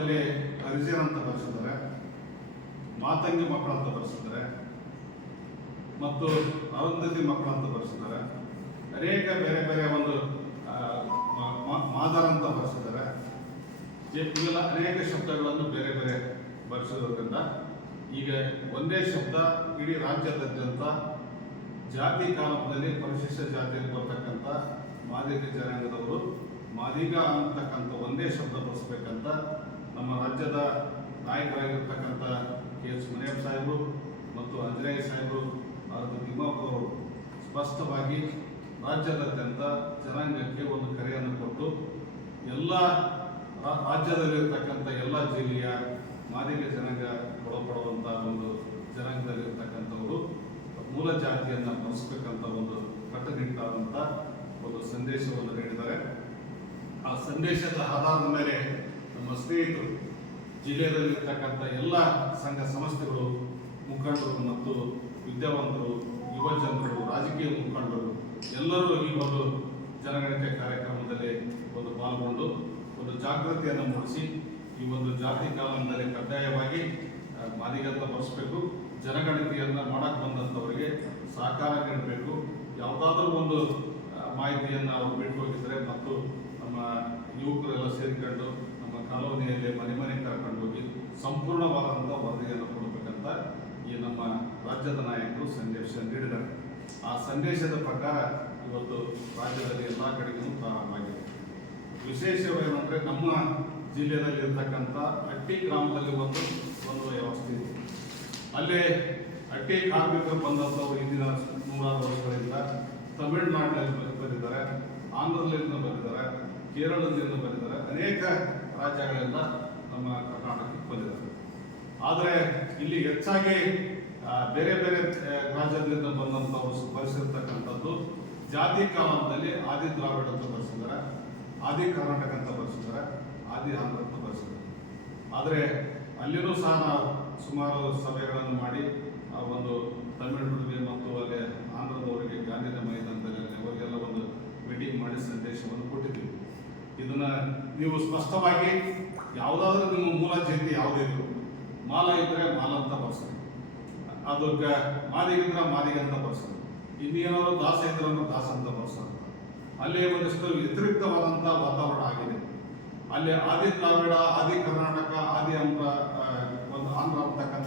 ಅಲ್ಲಿ ಹರಿಜನ್ ಅಂತ ಬರೆಸಿದ್ದಾರೆ, ಮಾತಂಗಿ ಮಕ್ಕಳು ಅಂತ ಬರೆಸಿದ್ದಾರೆ, ಮತ್ತು ಅರುಂಧತಿ ಮಕ್ಕಳು ಅಂತ ಬರೆಸಿದ್ದಾರೆ, ಅನೇಕ ಬೇರೆ ಬೇರೆ ಒಂದು ಮಾದರ್ ಅಂತ ಬರೆಸಿದ್ದಾರೆ. ಇವೆಲ್ಲ ಅನೇಕ ಶಬ್ದಗಳನ್ನು ಬೇರೆ ಬೇರೆ ಬರೆಸಿರೋದ್ರಿಂದ ಈಗ ಒಂದೇ ಶಬ್ದ ಇಡೀ ರಾಜ್ಯದಾದ್ಯಂತ ಜಾತಿ ಕಾಲದಲ್ಲಿ ಪರಿಶಿಷ್ಟ ಜಾತಿಯಲ್ಲಿ ಬರ್ತಕ್ಕಂಥ ಮಾದಿಗ ಜನಾಂಗದವರು ಮಾದಿಗ ಅಂತಕ್ಕಂಥ ಒಂದೇ ಶಬ್ದ ಬಳಸ್ಬೇಕಂತ ನಮ್ಮ ರಾಜ್ಯದ ನಾಯಕರಾಗಿರ್ತಕ್ಕಂಥ ಕೆ ಎಸ್ ಮುನಿಯಪ್ಪ ಸಾಹೇಬರು ಮತ್ತು ಅಂಜನೇಯ ಸಾಹೇಬರು ಭಾರತ ತಿಮ್ಮಪ್ಪ ಅವರು ಸ್ಪಷ್ಟವಾಗಿ ರಾಜ್ಯದಾದ್ಯಂತ ಜನಾಂಗಕ್ಕೆ ಒಂದು ಕರೆಯನ್ನು ಕೊಟ್ಟು ಎಲ್ಲ ರಾಜ್ಯದಲ್ಲಿರ್ತಕ್ಕಂಥ ಎಲ್ಲ ಜಿಲ್ಲೆಯ ಮಾದಿಗ ಜನಾಂಗ ಒಳಪಡುವಂಥ ಒಂದು ಜನಾಂಗದಲ್ಲಿರ್ತಕ್ಕಂಥವರು ಮೂಲ ಜಾತಿಯನ್ನು ಬಳಸ್ಬೇಕಂತ ಒಂದು ಕಟ್ಟುನಿಟ್ಟಾದಂಥ ಒಂದು ಸಂದೇಶವನ್ನು ನೀಡಿದ್ದಾರೆ. ಆ ಸಂದೇಶದ ಆಧಾರದ ಮೇಲೆ ಸ್ನೇಹಿತರು ಜಿಲ್ಲೆಯಲ್ಲಿರ್ತಕ್ಕಂಥ ಎಲ್ಲ ಸಂಘ ಸಂಸ್ಥೆಗಳು, ಮುಖಂಡರು ಮತ್ತು ವಿದ್ಯಾವಂತರು, ಯುವ ಜನರು, ರಾಜಕೀಯ ಮುಖಂಡರು, ಎಲ್ಲರೂ ಈ ಒಂದು ಜನಗಣತಿ ಕಾರ್ಯಕ್ರಮದಲ್ಲಿ ಒಂದು ಪಾಲ್ಗೊಂಡು ಒಂದು ಜಾಗೃತಿಯನ್ನು ಮೂಡಿಸಿ ಈ ಒಂದು ಜಾತಿ ಕಾಲದಲ್ಲಿ ಕಡ್ಡಾಯವಾಗಿ ಮಾದಿಗಂತ ಬರೆಸಬೇಕು ಜನಗಣತಿಯನ್ನು ಮಾಡಕ್ಕೆ ಬಂದಂಥವರಿಗೆ ಸಹಕಾರ ನೀಡಬೇಕು. ಯಾವುದಾದ್ರೂ ಒಂದು ಮಾಹಿತಿಯನ್ನು ಅವರು ಬಿಟ್ಟು ಹೋಗಿದ್ದರೆ ಮತ್ತು ನಮ್ಮ ಯುವಕರೆಲ್ಲ ಸೇರಿಕೊಂಡು ನಮ್ಮ ಕಾಲೋನಿಯಲ್ಲಿ ಮನೆ ಮನೆ ಕರ್ಕೊಂಡು ಹೋಗಿ ಸಂಪೂರ್ಣವಾದಂಥ ವರದಿಯನ್ನು ಕೊಡಬೇಕಂತ ಈ ನಮ್ಮ ರಾಜ್ಯದ ನಾಯಕರು ಸಂದೇಶ ನೀಡಿದ್ದಾರೆ. ಆ ಸಂದೇಶದ ಪ್ರಕಾರ ಇವತ್ತು ರಾಜ್ಯದಲ್ಲಿ ಎಲ್ಲ ಕಡೆಗೂ ಪ್ರಾರಂಭವಾಗಿದೆ ವಿಶೇಷವೇನೆಂದರೆ ನಮ್ಮ ಜಿಲ್ಲೆಯಲ್ಲಿ ಇರ್ತಕ್ಕಂಥ ಅಟ್ಟಿ ಗ್ರಾಮದಲ್ಲಿ ಒಂದು ಒಂದು ವ್ಯವಸ್ಥೆ ಇದೆ. ಅಲ್ಲೇ ಅಟ್ಟಿ ಕಾರ್ಮಿಕರು ಬಂದಂಥವ್ರು ಇಂದಿನ ನೂರಾರು ವರ್ಷಗಳಿಂದ ತಮಿಳುನಾಡಿನಲ್ಲಿ ಬಂದು ಬಂದಿದ್ದಾರೆ ಆಂಧ್ರದಿಂದ ಬಂದಿದ್ದಾರೆ, ಕೇರಳದಿಂದ ಬಂದಿದ್ದಾರೆ. ಅನೇಕ ರಾಜ್ಯಗಳಿಂದ ನಮ್ಮ ಕರ್ನಾಟಕಕ್ಕೆ ಬಂದಿದ್ದಾರೆ ಆದರೆ ಇಲ್ಲಿ ಹೆಚ್ಚಾಗಿ ಬೇರೆ ಬೇರೆ ರಾಜ್ಯದಿಂದ ಬಂದಂಥವರು ಬರೆಸಿರ್ತಕ್ಕಂಥದ್ದು ಜಾತಿ ಕಾಲದಲ್ಲಿ ಆದಿ ದ್ರಾವಿಡ ಅಂತ ಬರೆಸಿದ್ದಾರೆ, ಆದಿ ಕರ್ನಾಟಕ ಅಂತ ಬರೆಸಿದ್ದಾರೆ, ಆದಿ ಆಂಧ್ರ ಅಂತ ಬರೆಸಿದ್ದಾರೆ. ಆದರೆ ಅಲ್ಲಿನೂ ಸಹ ನಾವು ಸುಮಾರು ಸಭೆಗಳನ್ನು ಮಾಡಿ ಒಂದು ತಮಿಳುನಾಡಿಗೆ ಮತ್ತು ಅಲ್ಲಿ ಆಂಧ್ರದವರಿಗೆ ನೀವು ಸ್ಪಷ್ಟವಾಗಿ ಯಾವುದಾದ್ರೂ ನಿಮ್ಮ ಮೂಲ ಜಯಂತಿ ಯಾವುದೇ ಇದ್ರು ಮಾಲ ಇದ್ರೆ ಮಾಲ ಅಂತ ಬರ್ಸೋದು ಅದಕ್ಕೆ ಮಾದಿಗಿದ್ರೆ ಮಾದಿಗೆ ಅಂತ ಬರ್ಸೋದು ಇನ್ನೇನಾದ್ರು ದಾಸ ಇದ್ರೆ ದಾಸ ಅಂತ ಬರ್ಸೋದು ಅಲ್ಲಿ ಒಂದಿಷ್ಟು ವ್ಯತಿರಿಕ್ತವಾದಂಥ ವಾತಾವರಣ ಆಗಿದೆ. ಅಲ್ಲಿ ಆದಿ ದ್ರಾವಿಡ, ಆದಿ ಕರ್ನಾಟಕ, ಆದಿ ಅಂತ ಒಂದು ಆಂಧ್ರ ಅಂತಕ್ಕಂಥ